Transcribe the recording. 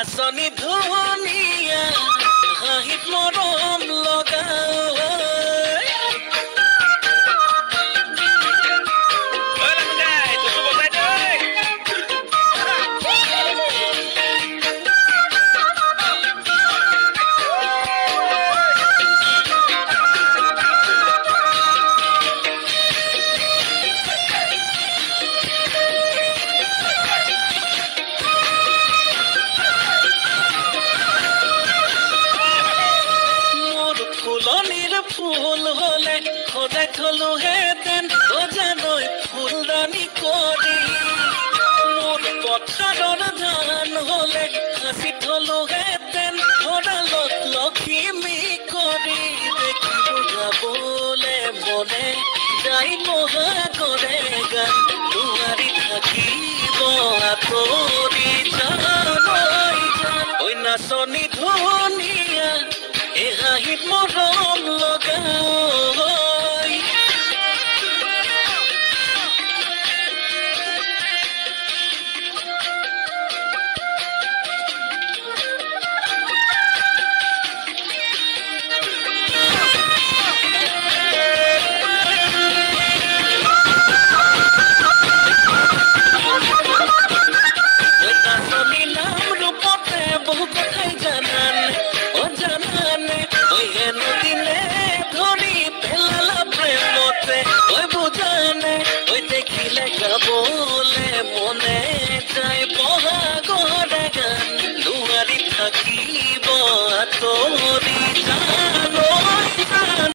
নাচনী ধুনীয়া হাঁহিত মৰম লগা ফুল হলে খোদাই থলো হেতেন অজানৈ ফুলদানি কৰি মোৰ পথাৰৰ ধান হলে সাঁচি থলো হেতেন ভঁৰালত লখিমী কৰি দেখিব যাবলে মনে যাই মহাগৰে গান নোৱাৰি থাকিব আঁতৰি যাবলৈ ঐ নাচনী ধুনীয়া